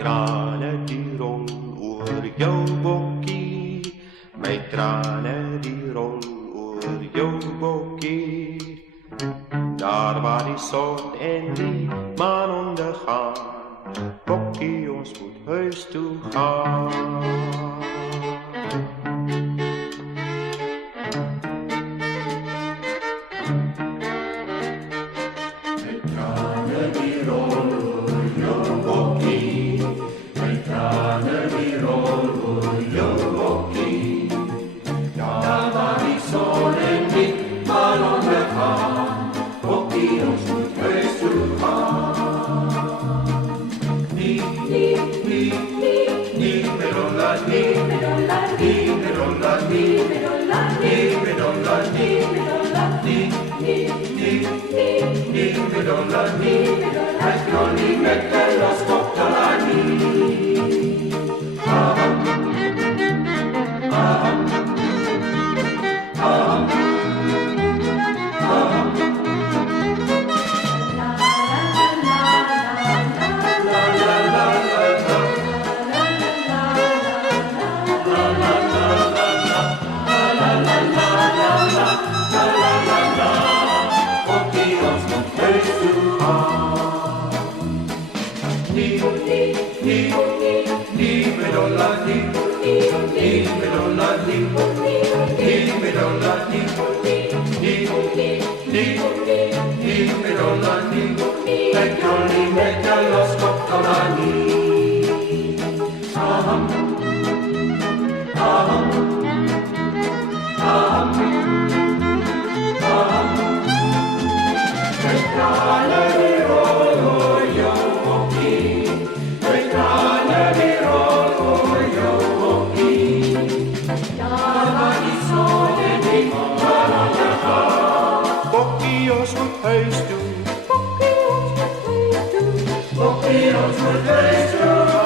tranen die rol oor jou bokkie, my tranen die rol oor jou bokkie. Daar waar die son en die maan ondergaan, bokkie, ons moet huis toe gaan. Bokkie, ons moet huis toe.